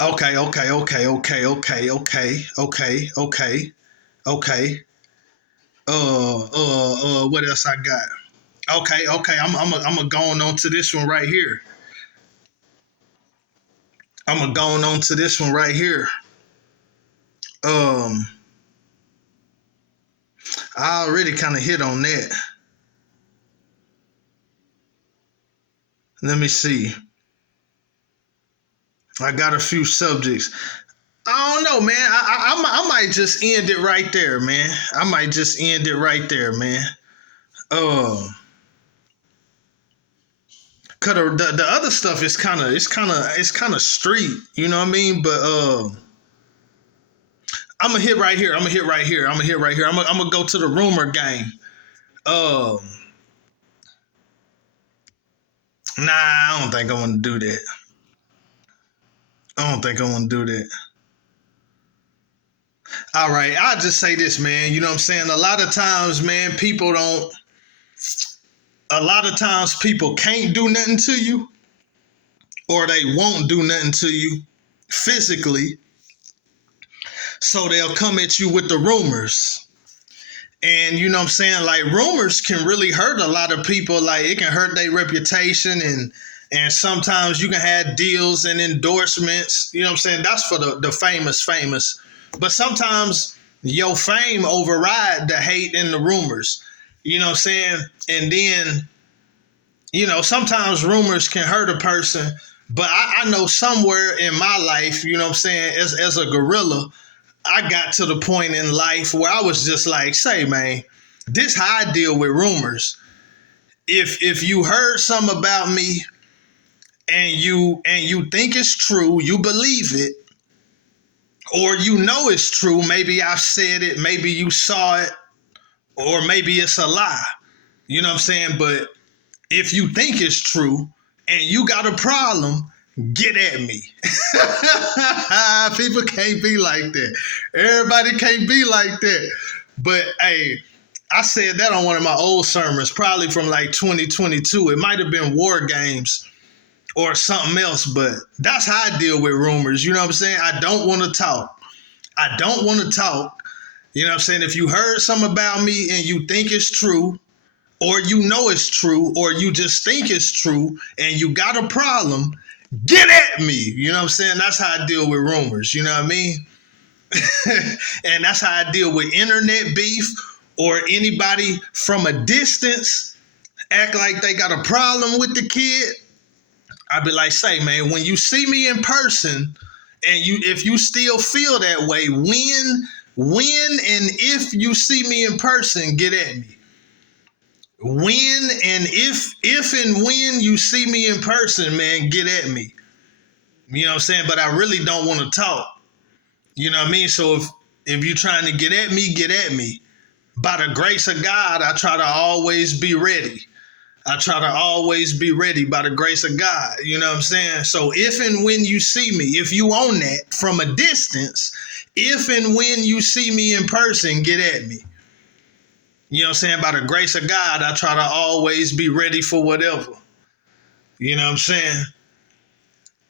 Okay, okay, okay, okay, okay, okay, okay, okay, okay. What else I got? Okay, okay. I'm gonna go on to this one right here. I'm gonna go on to this one right here. Um, I already kind of hit on that. Let me see. I got a few subjects. I don't know, man. I might just end it right there, man. I might just end it right there, man. Um, cause the other stuff is kind of street, you know what I mean? But I'm gonna hit right here. I'm gonna hit right here. I'm gonna hit right here. I'm gonna go to the rumor game. Um, nah, I don't think I want to do that. I don't think I want to do that. All right, I'll just say this, man. You know what I'm saying? A lot of times, man, people don't. A lot of times, people can't do nothing to you, or they won't do nothing to you physically. So they'll come at you with the rumors. And you know what I'm saying? Like rumors can really hurt a lot of people. Like it can hurt their reputation and sometimes you can have deals and endorsements. You know what I'm saying? That's for the famous. But sometimes your fame override the hate and the rumors. You know what I'm saying? And then, sometimes rumors can hurt a person. But I know somewhere in my life, you know what I'm saying, as a gorilla, I got to the point in life where I was just like, say, man, this how I deal with rumors. If you heard something about me and you think it's true, you believe it, or you know it's true, maybe I said it, maybe you saw it, or maybe it's a lie. You know what I'm saying? But if you think it's true and you got a problem, get at me. People can't be like that. Everybody can't be like that. But hey, I said that on one of my old sermons, probably from like 2022. It might have been War Games or something else, but that's how I deal with rumors. You know what I'm saying? I don't want to talk. I don't want to talk. You know what I'm saying? If you heard something about me and you think it's true, or you know it's true, or you just think it's true, and you got a problem, get at me. You know what I'm saying? That's how I deal with rumors. You know what I mean? And that's how I deal with internet beef or anybody from a distance act like they got a problem with the kid. I'd be like, say, man, when you see me in person and if you still feel that way, when and if you see me in person, get at me. When and if and when you see me in person, man, get at me. You know what I'm saying? But I really don't want to talk. You know what I mean? So if you're trying to get at me, get at me. By the grace of God, I try to always be ready. I try to always be ready by the grace of God. You know what I'm saying? So if and when you see me, if you own that from a distance, if and when you see me in person, get at me. You know what I'm saying? By the grace of God, I try to always be ready for whatever. You know what I'm saying?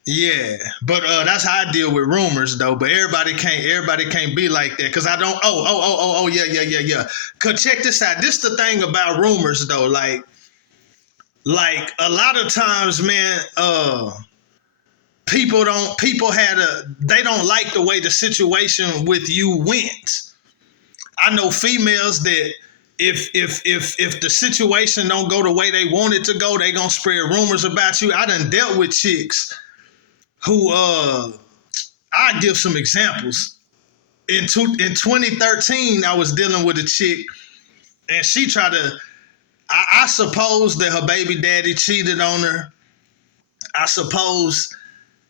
Yeah, but that's how I deal with rumors, though. But everybody can't be like that because I don't. Oh, yeah. Cause check this out. This the thing about rumors, though. Like a lot of times, man. They don't like the way the situation with you went. I know females that if the situation don't go the way they want it to go, they gonna spread rumors about you. I done dealt with chicks who I give some examples. In 2013, I was dealing with a chick, and she tried to. I suppose that her baby daddy cheated on her. I suppose,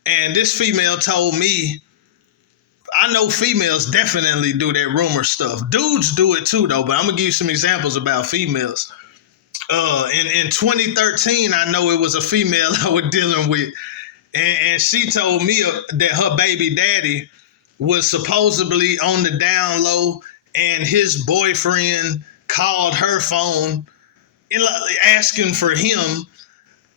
and this female told me. I know females definitely do that rumor stuff. Dudes do it too, though. But I'm gonna give you some examples about females. In 2013, I know it was a female I was dealing with, and she told me that her baby daddy was supposedly on the down low, and his boyfriend called her phone and asking for him,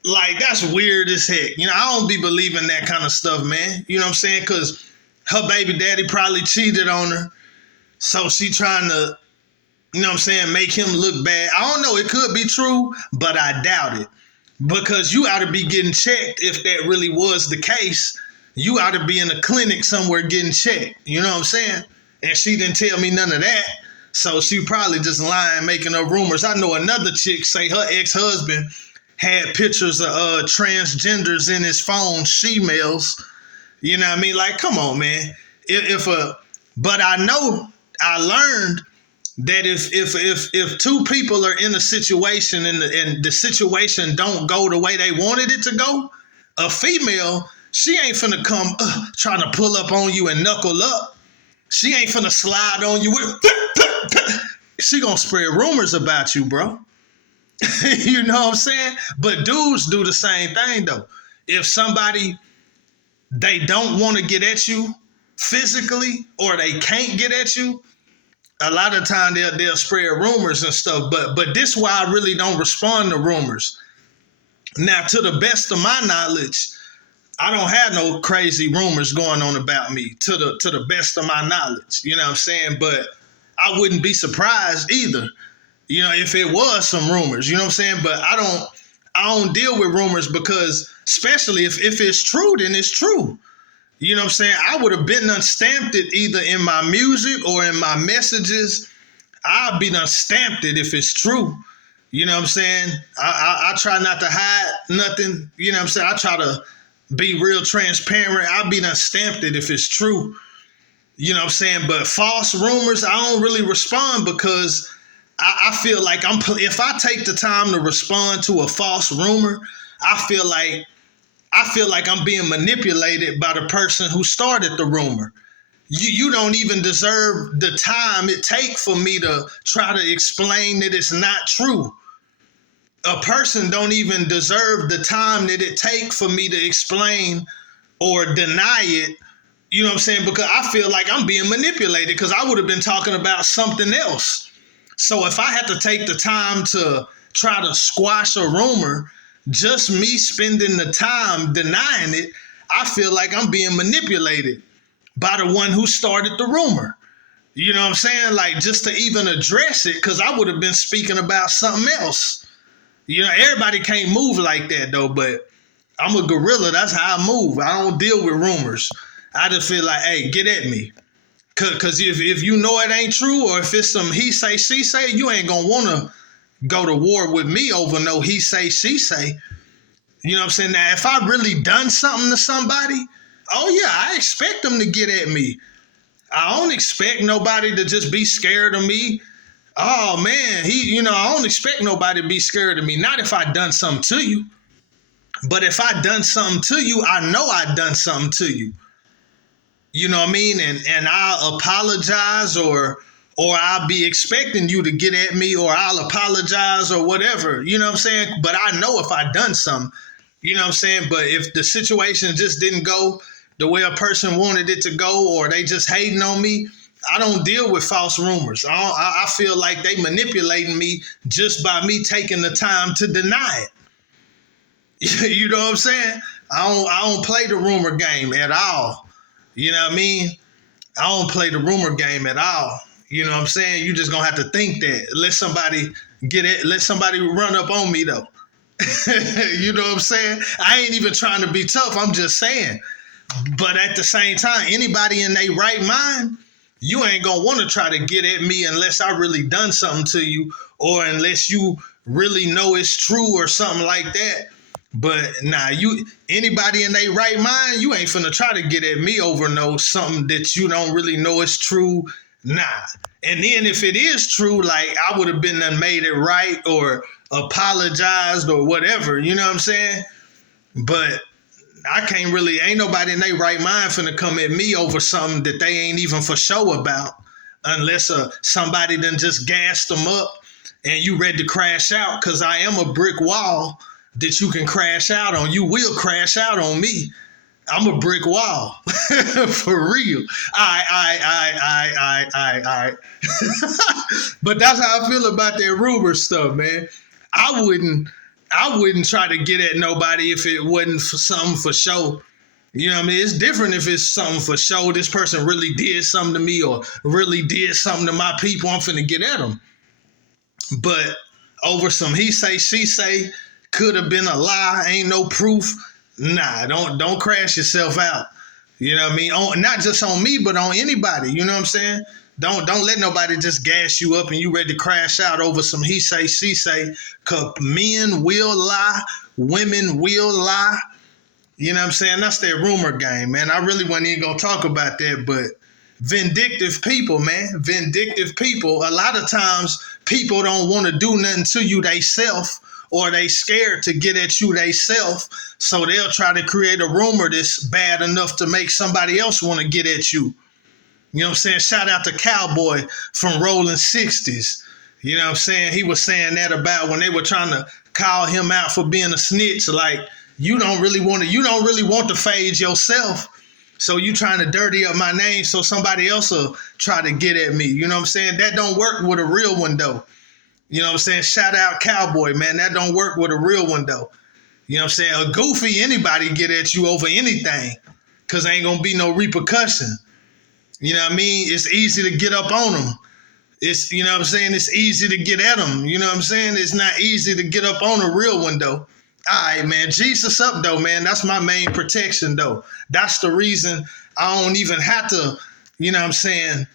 Like, that's weird as heck. You know, I don't be believing that kind of stuff, man. You know what I'm saying? Because her baby daddy probably cheated on her. So she trying to, you know what I'm saying, make him look bad. I don't know. It could be true, but I doubt it. Because you ought to be getting checked if that really was the case. You ought to be in a clinic somewhere getting checked. You know what I'm saying? And she didn't tell me none of that. So she probably just lying, making up rumors. I know another chick say her ex-husband had pictures of transgenders in his phone, she-males. You know what I mean? Like, come on, man. But I know, I learned that if two people are in a situation and the situation don't go the way they wanted it to go, a female, she ain't finna come trying to pull up on you and knuckle up. She ain't finna slide on you with. She gonna spread rumors about you, bro. You know what I'm saying? But dudes do the same thing though. If somebody, they don't want to get at you physically, or they can't get at you, a lot of time they'll spread rumors and stuff. But this is why I really don't respond to rumors. Now, to the best of my knowledge, I don't have no crazy rumors going on about me, to the best of my knowledge. You know what I'm saying? But I wouldn't be surprised either, you know, if it was some rumors. You know what I'm saying? But I don't deal with rumors, because especially if it's true, then it's true. You know what I'm saying? I would have been unstamped it either in my music or in my messages. I'll be unstamped it if it's true. You know what I'm saying? I try not to hide nothing. You know what I'm saying? I try to be real transparent. I'll be unstamped it if it's true. You know what I'm saying? But false rumors, I don't really respond, because I feel like if I take the time to respond to a false rumor, I feel like I'm being manipulated by the person who started the rumor. You don't even deserve the time it takes for me to try to explain that it's not true. A person don't even deserve the time that it takes for me to explain or deny it. You know what I'm saying? Because I feel like I'm being manipulated, because I would have been talking about something else. So if I had to take the time to try to squash a rumor, just me spending the time denying it, I feel like I'm being manipulated by the one who started the rumor. You know what I'm saying? Like, just to even address it, because I would have been speaking about something else. You know, everybody can't move like that though, but I'm a gorilla. That's how I move. I don't deal with rumors. I just feel like, hey, get at me. Because if you know it ain't true, or if it's some he say, she say, you ain't going to want to go to war with me over no he say, she say. You know what I'm saying? Now, if I really done something to somebody, oh yeah, I expect them to get at me. I don't expect nobody to just be scared of me. Oh man, I don't expect nobody to be scared of me. Not if I done something to you. But if I done something to you, I know I done something to you. You know what I mean? And I'll apologize, or I'll be expecting you to get at me, or I'll apologize or whatever. You know what I'm saying? But I know if I done something, you know what I'm saying? But if the situation just didn't go the way a person wanted it to go, or they just hating on me, I don't deal with false rumors. I feel like they manipulating me just by me taking the time to deny it. You know what I'm saying? I don't play the rumor game at all. You know what I mean? I don't play the rumor game at all. You know what I'm saying? You just gonna have to think that. Let somebody run up on me though. You know what I'm saying? I ain't even trying to be tough. I'm just saying. But at the same time, anybody in their right mind, you ain't gonna want to try to get at me unless I really done something to you, or unless you really know it's true or something like that. But nah, anybody in their right mind, you ain't finna try to get at me over something that you don't really know is true. Nah. And then if it is true, like, I would have been done made it right or apologized or whatever, you know what I'm saying? But ain't nobody in their right mind finna come at me over something that they ain't even for sure about, unless somebody done just gassed them up and you ready to crash out, because I am a brick wall that you can crash out on. You will crash out on me. I'm a brick wall. For real. I. But that's how I feel about that rumor stuff, man. I wouldn't I wouldn't try to get at nobody if it wasn't for something for show. You know what I mean? It's different if it's something for show. This person really did something to me or really did something to my people. I'm finna get at them. But over some he say, she say, could have been a lie, ain't no proof. Nah, don't crash yourself out. You know what I mean? Not just on me, but on anybody. You know what I'm saying? Don't let nobody just gas you up and you ready to crash out over some he say, she say. Cause men will lie, women will lie. You know what I'm saying? That's that rumor game, man. I really wasn't even gonna talk about that, but vindictive people, man. Vindictive people. A lot of times people don't want to do nothing to you they self, or they scared to get at you they self. So they'll try to create a rumor that's bad enough to make somebody else want to get at you. You know what I'm saying? Shout out to Cowboy from Rolling 60s. You know what I'm saying? He was saying that about when they were trying to call him out for being a snitch. Like, you don't really want to fade yourself. So you trying to dirty up my name so somebody else will try to get at me. You know what I'm saying? That don't work with a real one, though. You know what I'm saying? Shout out Cowboy, man. That don't work with a real one, though. You know what I'm saying? A goofy, anybody get at you over anything because ain't going to be no repercussion. You know what I mean? It's easy to get up on them. It's, you know what I'm saying? It's easy to get at them. You know what I'm saying? It's not easy to get up on a real one, though. All right, man. Jesus up, though, man. That's my main protection, though. That's the reason I don't even have to, you know what I'm saying?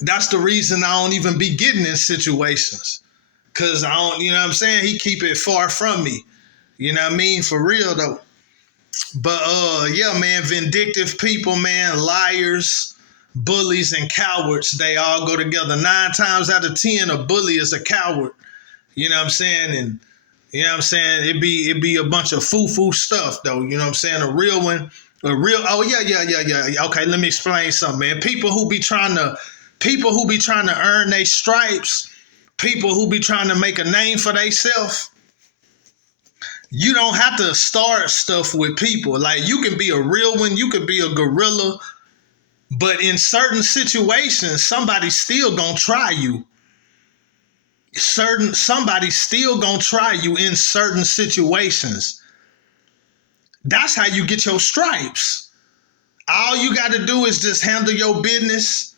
That's the reason I don't even be getting in situations. Because I don't, you know what I'm saying? He keep it far from me. You know what I mean? For real, though. But, yeah, man, vindictive people, man, liars, bullies, and cowards, they all go together. 9 times out of 10, a bully is a coward. You know what I'm saying? And you know what I'm saying? It be a bunch of foo-foo stuff, though. You know what I'm saying? Oh, yeah. Okay, let me explain something, man. People who be trying to earn their stripes, people who be trying to make a name for themselves, you don't have to start stuff with people. Like, you can be a real one, you could be a gorilla, but in certain situations, somebody's still gonna try you. Somebody's still gonna try you in certain situations. That's how you get your stripes. All you got to do is just handle your business,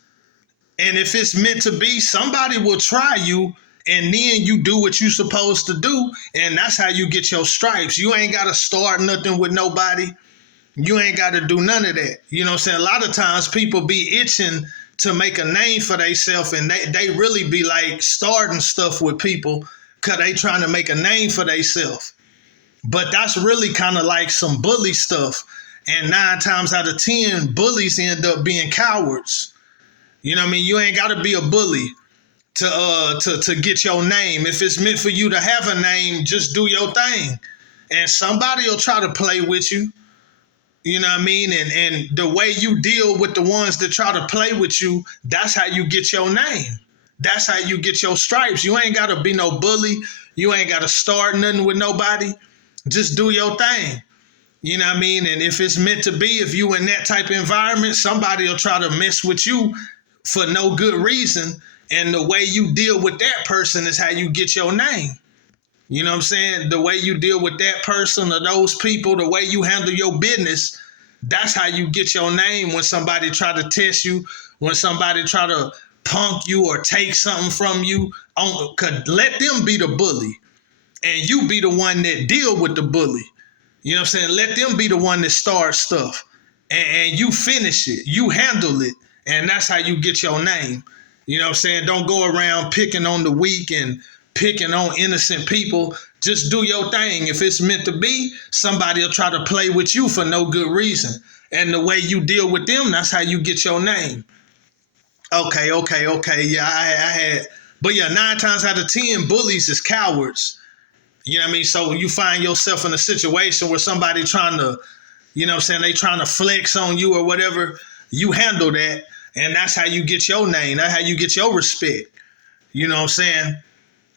and if it's meant to be, somebody will try you, and then you do what you're supposed to do, and that's how you get your stripes. You ain't got to start nothing with nobody. You ain't got to do none of that. You know what I'm saying? A lot of times people be itching to make a name for themselves, and they really be like starting stuff with people because they trying to make a name for themselves. But that's really kind of like some bully stuff. And 9 times out of 10, bullies end up being cowards. You know what I mean? You ain't got to be a bully to get your name. If it's meant for you to have a name, just do your thing. And somebody will try to play with you. You know what I mean? And the way you deal with the ones that try to play with you, that's how you get your name. That's how you get your stripes. You ain't got to be no bully. You ain't got to start nothing with nobody. Just do your thing. You know what I mean? And if it's meant to be, if you in that type of environment, somebody will try to mess with you for no good reason. And the way you deal with that person is how you get your name. You know what I'm saying? The way you deal with that person or those people, the way you handle your business, that's how you get your name when somebody try to test you, when somebody try to punk you or take something from you. Let them be the bully and you be the one that deal with the bully. You know what I'm saying? Let them be the one that starts stuff and you finish it. You handle it. And that's how you get your name. You know what I'm saying? Don't go around picking on the weak and picking on innocent people. Just do your thing. If it's meant to be, somebody will try to play with you for no good reason. And the way you deal with them, that's how you get your name. Okay. Yeah, I had, but yeah, 9 times out of 10, bullies is cowards. You know what I mean? So you find yourself in a situation where somebody trying to, you know what I'm saying, they trying to flex on you or whatever, you handle that. And that's how you get your name. That's how you get your respect. You know what I'm saying?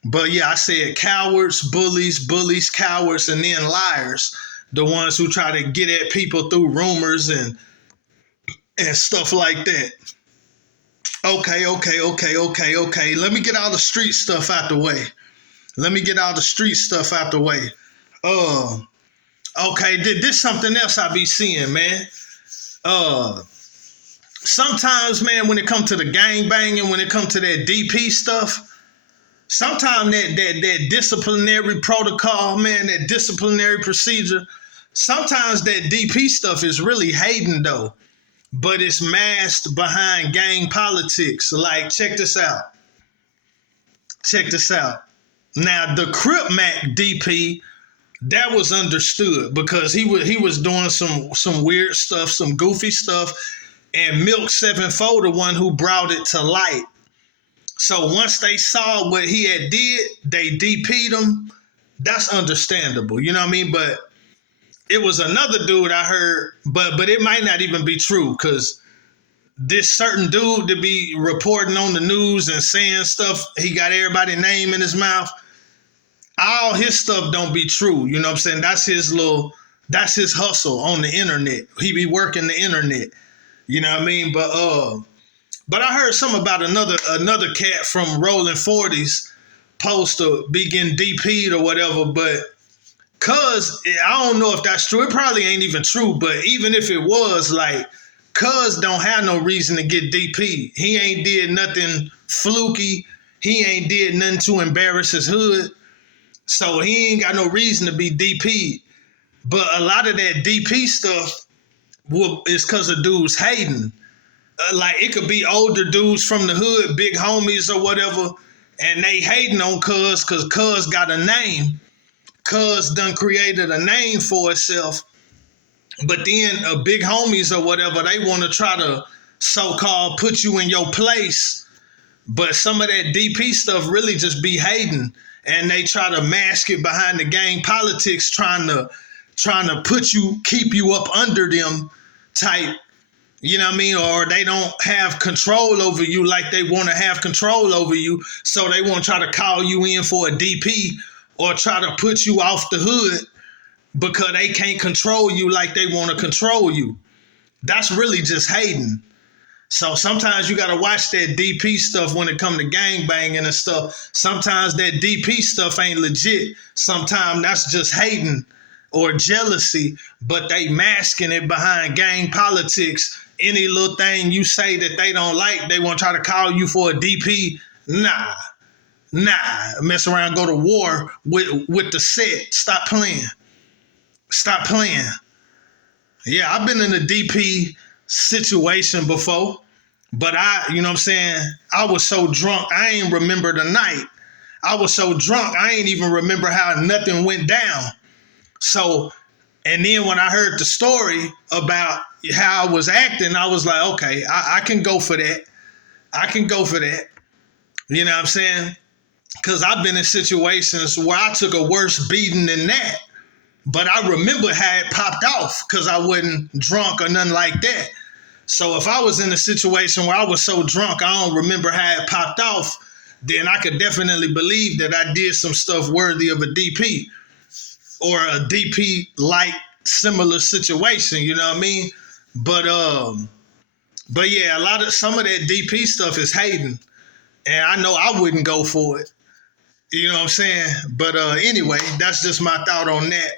But yeah, I said cowards, bullies, cowards, and then liars. The ones who try to get at people through rumors and stuff like that. Okay. Let me get all the street stuff out the way. Let me get all the street stuff out the way. Uh, okay, this something else I be seeing, man. Uh, Sometimes, man, when it comes to the gang banging, when it comes to that DP stuff, sometimes that disciplinary protocol, man, that disciplinary procedure, sometimes that DP stuff is really hating though, but it's masked behind gang politics. Like, check this out. Check this out. Now, the Crip Mac DP, that was understood because he was doing some weird stuff, some goofy stuff, and Milk 7-4, the one who brought it to light. So once they saw what he had did, they DP'd him. That's understandable, you know what I mean? But it was another dude I heard, but it might not even be true because this certain dude to be reporting on the news and saying stuff, he got everybody's name in his mouth. All his stuff don't be true, you know what I'm saying? That's his hustle on the internet. He be working the internet, you know what I mean? But I heard something about another cat from Rolling 40s supposed to be getting DP'd or whatever, but cuz I don't know if that's true. It probably ain't even true, but even if it was, like, cuz don't have no reason to get DP'd. He ain't did nothing fluky. He ain't did nothing to embarrass his hood. So he ain't got no reason to be DP'd. But a lot of that DP stuff is because of dudes hating. Like, it could be older dudes from the hood, big homies or whatever, and they hating on cuz got a name. Cuz done created a name for itself. But then big homies or whatever, they want to try to so-called put you in your place. But some of that DP stuff really just be hating. And they try to mask it behind the gang politics, trying to keep you up under them type. You know what I mean? Or they don't have control over you like they want to have control over you. So they want to try to call you in for a DP or try to put you off the hood because they can't control you like they want to control you. That's really just hating. So sometimes you got to watch that DP stuff when it comes to gang banging and stuff. Sometimes that DP stuff ain't legit. Sometimes that's just hating or jealousy, but they masking it behind gang politics. Any little thing you say that they don't like, they want to try to call you for a DP. Nah. Mess around, go to war with the set. Stop playing. Yeah, I've been in a DP situation before, but you know what I'm saying? I was so drunk, I ain't remember the night. I was so drunk, I ain't even remember how nothing went down. So, and then when I heard the story about how I was acting, I was like, okay, I can go for that. You know what I'm saying? Because I've been in situations where I took a worse beating than that. But I remember how it popped off because I wasn't drunk or nothing like that. So if I was in a situation where I was so drunk, I don't remember how it popped off, then I could definitely believe that I did some stuff worthy of a DP or a DP-like similar situation, you know what I mean? But yeah, some of that DP stuff is hating. And I know I wouldn't go for it. You know what I'm saying? But anyway, that's just my thought on that.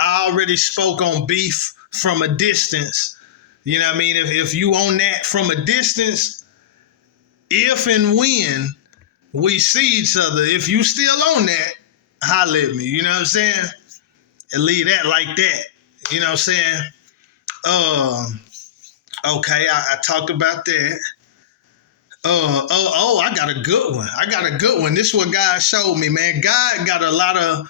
I already spoke on beef from a distance. You know what I mean? If you on that from a distance, if and when we see each other, if you still on that, holler at me. You know what I'm saying? And leave that like that. You know what I'm saying? Okay, I talked about that. I got a good one. This is what God showed me, man. God's got a lot of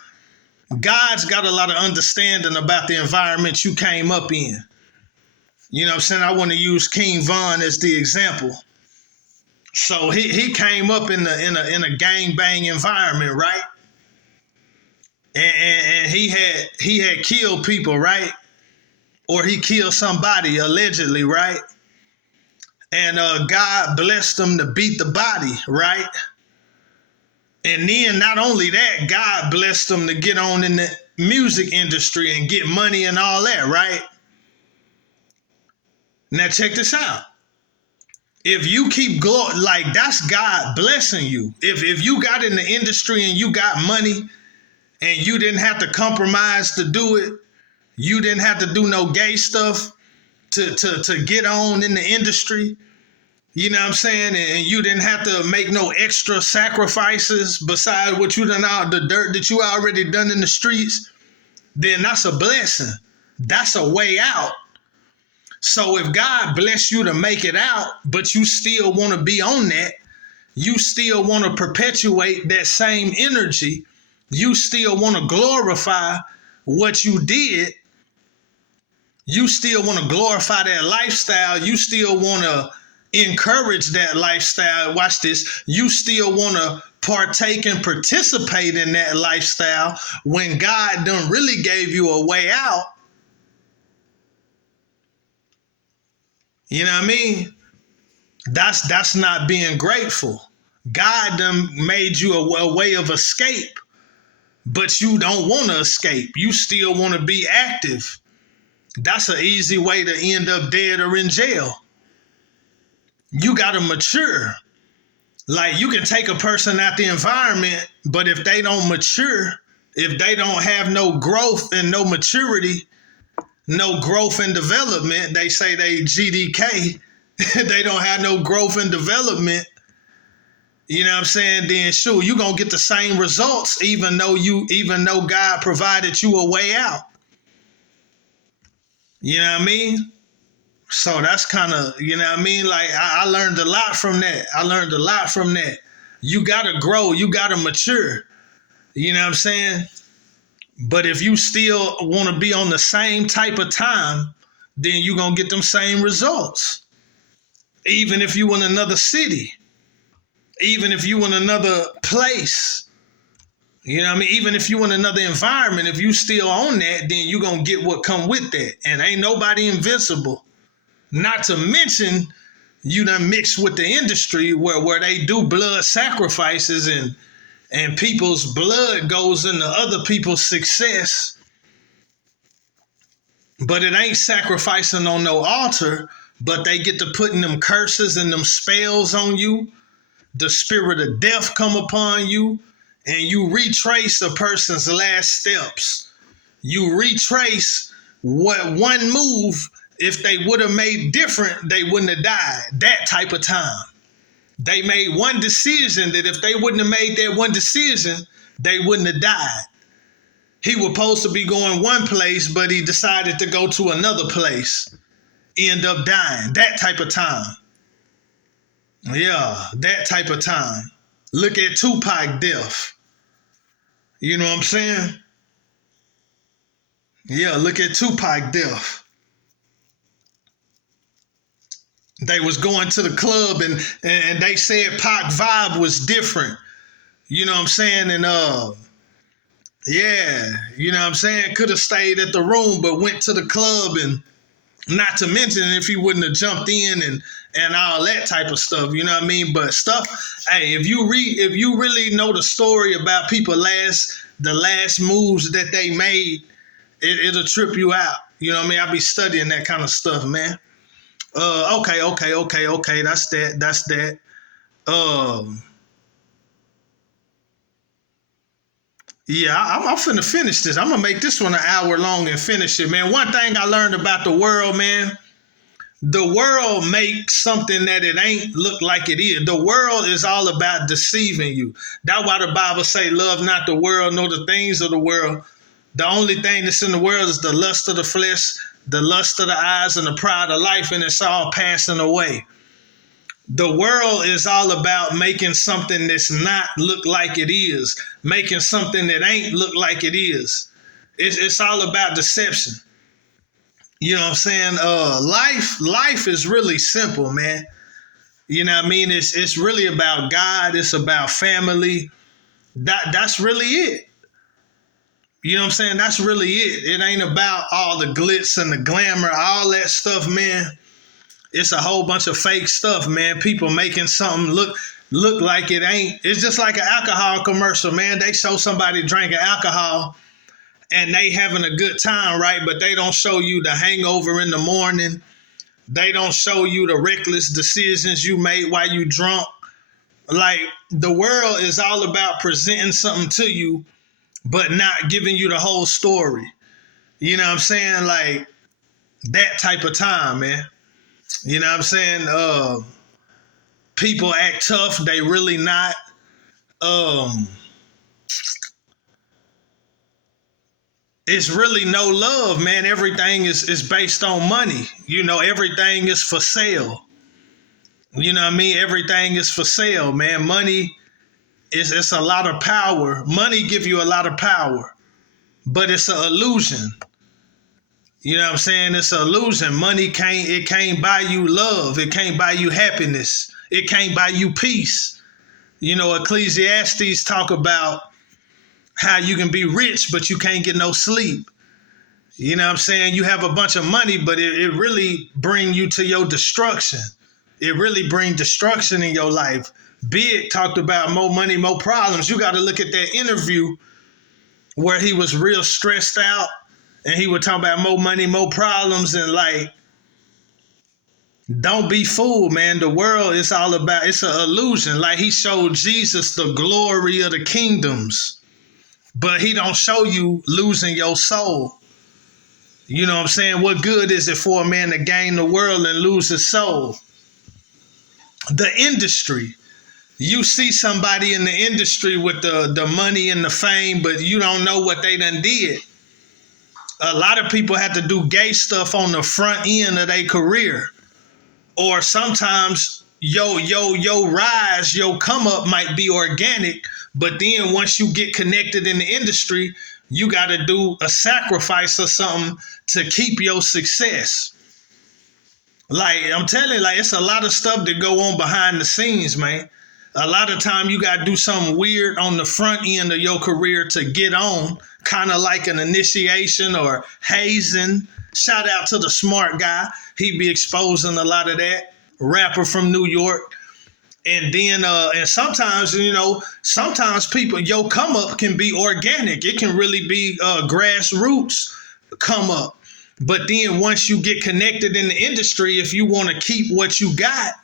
understanding about the environment you came up in. You know what I'm saying? I want to use King Von as the example. So he came up in a gang bang environment, right? And he had killed people, right? Or he killed somebody allegedly, right? And God blessed him to beat the body, right? And then not only that, God blessed him to get on in the music industry and get money and all that, right? Now check this out. if you keep like that's God blessing you. If you got in the industry and you got money and you didn't have to compromise to do it, you didn't have to do no gay stuff to get on in the industry. You know what I'm saying? And you didn't have to make no extra sacrifices beside what you done out the dirt that you already done in the streets, then that's a blessing. That's a way out. So if God bless you to make it out, but you still want to be on that, you still want to perpetuate that same energy, you still want to glorify what you did, you still want to glorify that lifestyle, you still want to encourage that lifestyle. Watch this. You still want to partake and participate in that lifestyle when God done really gave you a way out. You know what I mean? That's not being grateful. God done made you a way of escape, but you don't want to escape. You still want to be active. That's an easy way to end up dead or in jail. You got to mature. Like you can take a person out the environment, but if they don't mature, if they don't have no growth and no maturity, no growth and development, they say they GDK, they don't have no growth and development, you know what I'm saying, then sure, you're going to get the same results even though God provided you a way out. You know what I mean? So that's kind of, you know what I mean? Like I learned a lot from that. You got to grow. You got to mature. You know what I'm saying? But if you still want to be on the same type of time, then you're going to get them same results. Even if you in another city, even if you in another place, you know what I mean? Even if you in another environment, if you still on that, then you're going to get what come with that. And ain't nobody invincible. Not to mention, you done mixed with the industry where they do blood sacrifices and people's blood goes into other people's success. But it ain't sacrificing on no altar, but they get to putting them curses and them spells on you. The spirit of death come upon you, and you retrace a person's last steps. You retrace what one move, if they would have made different, they wouldn't have died. That type of time. They made one decision that if they wouldn't have made that one decision, they wouldn't have died. He was supposed to be going one place, but he decided to go to another place, end up dying. That type of time. Yeah, that type of time. Look at Tupac death. You know what I'm saying? Yeah, look at Tupac death. They was going to the club and they said Pac vibe was different. You know what I'm saying? And yeah, you know what I'm saying? Could have stayed at the room, but went to the club, and not to mention if he wouldn't have jumped in and all that type of stuff, you know what I mean? But stuff, hey, if you really know the story about people the last moves that they made, it'll trip you out. You know what I mean? I be studying that kind of stuff, man. Okay. That's that. Yeah, I'm finna finish this. I'm gonna make this one an hour long and finish it, man. One thing I learned about the world, man, the world makes something that it ain't look like it is. The world is all about deceiving you. That's why the Bible say, love not the world, nor the things of the world. The only thing that's in the world is the lust of the flesh, the lust of the eyes, and the pride of life, and it's all passing away. The world is all about making something that's not look like it is, making something that ain't look like it is. It's all about deception. You know what I'm saying? Life is really simple, man. You know what I mean? It's really about God. It's about family. That's really it. You know what I'm saying? That's really it. It ain't about all the glitz and the glamour, all that stuff, man. It's a whole bunch of fake stuff, man. People making something look like it ain't. It's just like an alcohol commercial, man. They show somebody drinking alcohol and they having a good time, right? But they don't show you the hangover in the morning, They don't show you the reckless decisions you made while you drunk. Like, the world is all about presenting something to you, but not giving you the whole story. You know what I'm saying? Like, that type of time, man. You know what I'm saying? People act tough, they really not. Um, it's really no love, man. Everything is based on money. You know, everything is for sale. You know what I mean? Everything is for sale, man. Money is it's a lot of power. Money give you a lot of power, but it's an illusion. You know what I'm saying? It's an illusion. Money can't buy you love. It can't buy you happiness. It can't buy you peace. You know, Ecclesiastes talk about how you can be rich, but you can't get no sleep. You know what I'm saying? You have a bunch of money, but it really bring you to your destruction. It really bring destruction in your life. Big talked about more money, more problems. You got to look at that interview where he was real stressed out and he would talk about more money, more problems, and like, don't be fooled, man. The world is all about, it's an illusion. Like, he showed Jesus the glory of the kingdoms, but he don't show you losing your soul. You know what I'm saying? What good is it for a man to gain the world and lose his soul? The industry. You see somebody in the industry with the money and the fame, but you don't know what they done did. A lot of people have to do gay stuff on the front end of their career. Or sometimes your rise, your come up might be organic, but then once you get connected in the industry, you got to do a sacrifice or something to keep your success. Like, I'm telling you, like, it's a lot of stuff that go on behind the scenes, man. A lot of time you got to do something weird on the front end of your career to get on, kind of like an initiation or hazing. Shout out to the smart guy. He be exposing a lot of that. Rapper from New York. And then, and sometimes, you know, sometimes people, your come up can be organic. It can really be grassroots come up. But then once you get connected in the industry, if you want to keep what you got,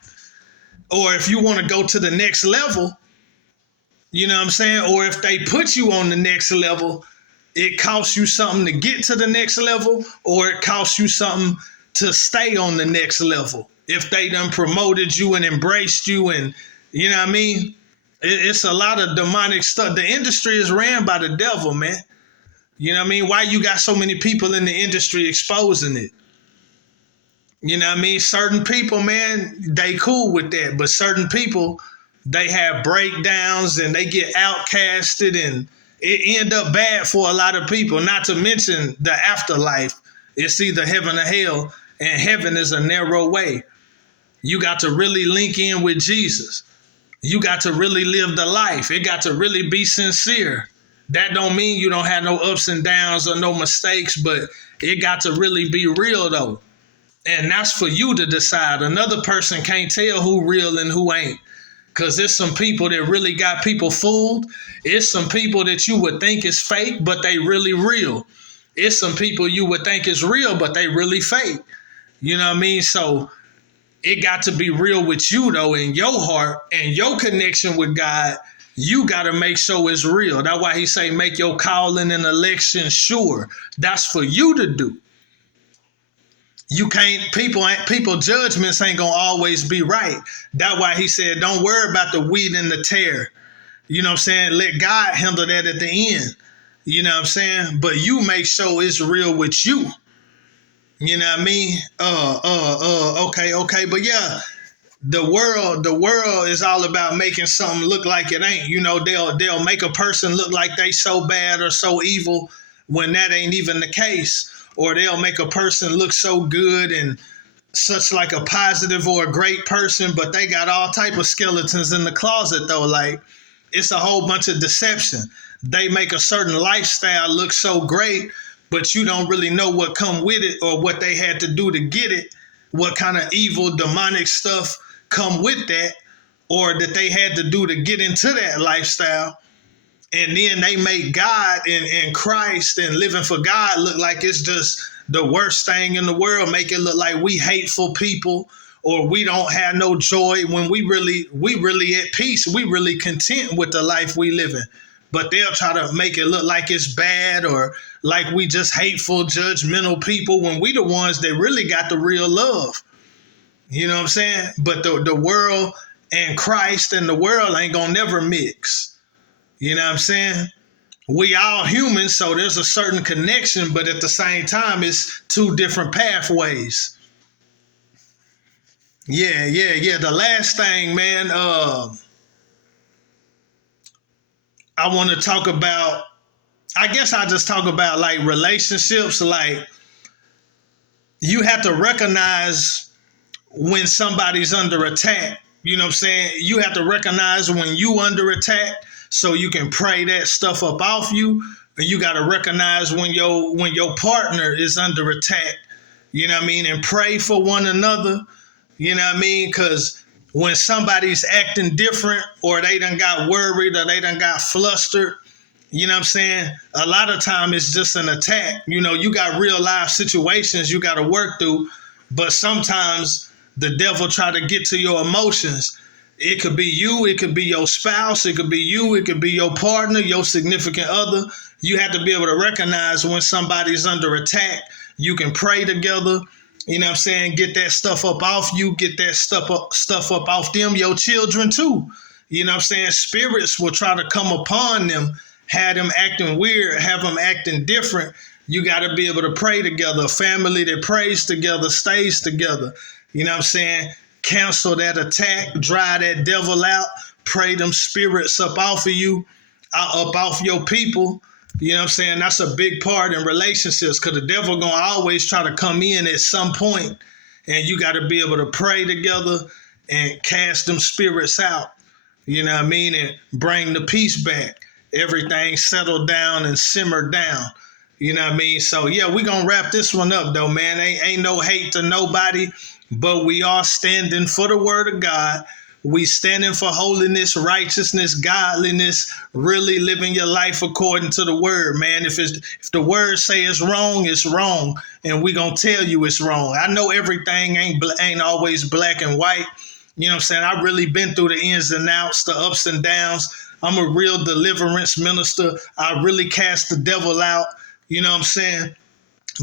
or if you want to go to the next level, you know what I'm saying? Or if they put you on the next level, it costs you something to get to the next level, or it costs you something to stay on the next level. If they done promoted you and embraced you, and you know what I mean? It's a lot of demonic stuff. The industry is ran by the devil, man. You know what I mean? Why you got so many people in the industry exposing it? You know what I mean? Certain people, man, they cool with that. But certain people, they have breakdowns and they get outcasted, and it end up bad for a lot of people. Not to mention the afterlife. It's either heaven or hell, and heaven is a narrow way. You got to really link in with Jesus. You got to really live the life. It got to really be sincere. That don't mean you don't have no ups and downs or no mistakes, but it got to really be real though. And that's for you to decide. Another person can't tell who real and who ain't. Because there's some people that really got people fooled. It's some people that you would think is fake, but they really real. It's some people you would think is real, but they really fake. You know what I mean? So it got to be real with you, though, in your heart and your connection with God. You got to make sure it's real. That's why he say make your calling and election sure. That's for you to do. You can't, people judgments ain't gonna always be right. That's why he said, don't worry about the wheat and the tare. You know what I'm saying? Let God handle that at the end. You know what I'm saying? But you make sure it's real with you. You know what I mean? Okay. But yeah, the world is all about making something look like it ain't. You know, they'll make a person look like they so bad or so evil when that ain't even the case. Or they'll make a person look so good and such like a positive or a great person, but they got all type of skeletons in the closet though. Like, it's a whole bunch of deception. They make a certain lifestyle look so great, but you don't really know what come with it or what they had to do to get it, what kind of evil, demonic stuff come with that, or that they had to do to get into that lifestyle. And then they make God and Christ and living for God look like it's just the worst thing in the world, make it look like we hateful people or we don't have no joy when we really at peace. We really content with the life we live in. But they'll try to make it look like it's bad or like we just hateful, judgmental people when we the ones that really got the real love. You know what I'm saying? But the world and Christ and the world ain't gonna never mix. You know what I'm saying? We all humans, so there's a certain connection, but at the same time, it's two different pathways. Yeah. The last thing, man, I want to talk about, I guess I just talk about like relationships. Like you have to recognize when somebody's under attack. You know what I'm saying? You have to recognize when you under attack so you can pray that stuff up off you. And you got to recognize when your partner is under attack. You know what I mean? And pray for one another. You know what I mean? Because when somebody's acting different or they done got worried or they done got flustered, you know what I'm saying? A lot of time it's just an attack. You know, you got real life situations you got to work through, but sometimes the devil try to get to your emotions. It could be you, it could be your spouse, it could be you, it could be your partner, your significant other. You have to be able to recognize when somebody's under attack. You can pray together. You know what I'm saying? Get that stuff up off you. Get that stuff up off them, your children too. You know what I'm saying? Spirits will try to come upon them, have them acting weird, have them acting different. You got to be able to pray together. A family that prays together stays together. You know what I'm saying? Cancel that attack, drive that devil out, pray them spirits up off of you, up off your people. You know what I'm saying? That's a big part in relationships because the devil going to always try to come in at some point, and you got to be able to pray together and cast them spirits out. You know what I mean? And bring the peace back. Everything settle down and simmer down. You know what I mean? So, yeah, we're going to wrap this one up, though, man. Ain't no hate to nobody, but we are standing for the word of God. We standing for holiness, righteousness, godliness, really living your life according to the word, man. If the word say it's wrong, and we going to tell you it's wrong. I know everything ain't always black and white. You know what I'm saying? I've really been through the ins and outs, the ups and downs. I'm a real deliverance minister. I really cast the devil out. You know what I'm saying?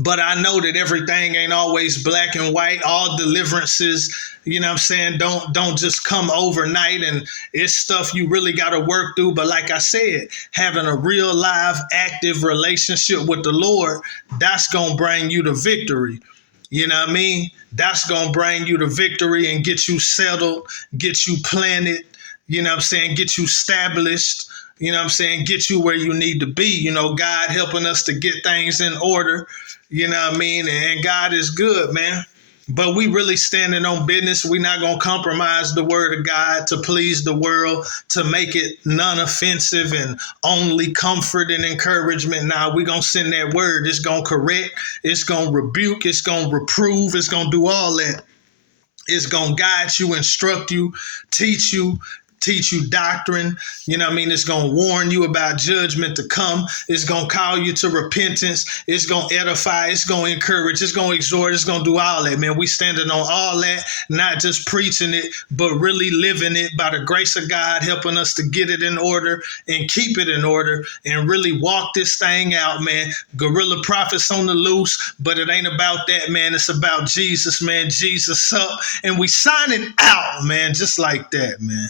But I know that everything ain't always black and white. All deliverances, you know what I'm saying, don't just come overnight, and it's stuff you really got to work through. But like I said, having a real live, active relationship with the Lord, that's going to bring you the victory. You know what I mean? That's going to bring you the victory and get you settled, get you planted, you know what I'm saying, get you established. You know what I'm saying? Get you where you need to be. You know, God helping us to get things in order. You know what I mean? And God is good, man. But we really standing on business. We're not going to compromise the word of God to please the world, to make it non-offensive and only comfort and encouragement. Now, we're going to send that word. It's going to correct. It's going to rebuke. It's going to reprove. It's going to do all that. It's going to guide you, instruct you, teach you doctrine. You know what I mean? It's going to warn you about judgment to come. It's going to call you to repentance. It's going to edify. It's going to encourage. It's going to exhort. It's going to do all that, man. We standing on all that, not just preaching it, but really living it by the grace of God, helping us to get it in order and keep it in order and really walk this thing out, man. Guerrilla prophets on the loose, but it ain't about that, man. It's about Jesus, man. Jesus up. And we signing out, man, just like that, man.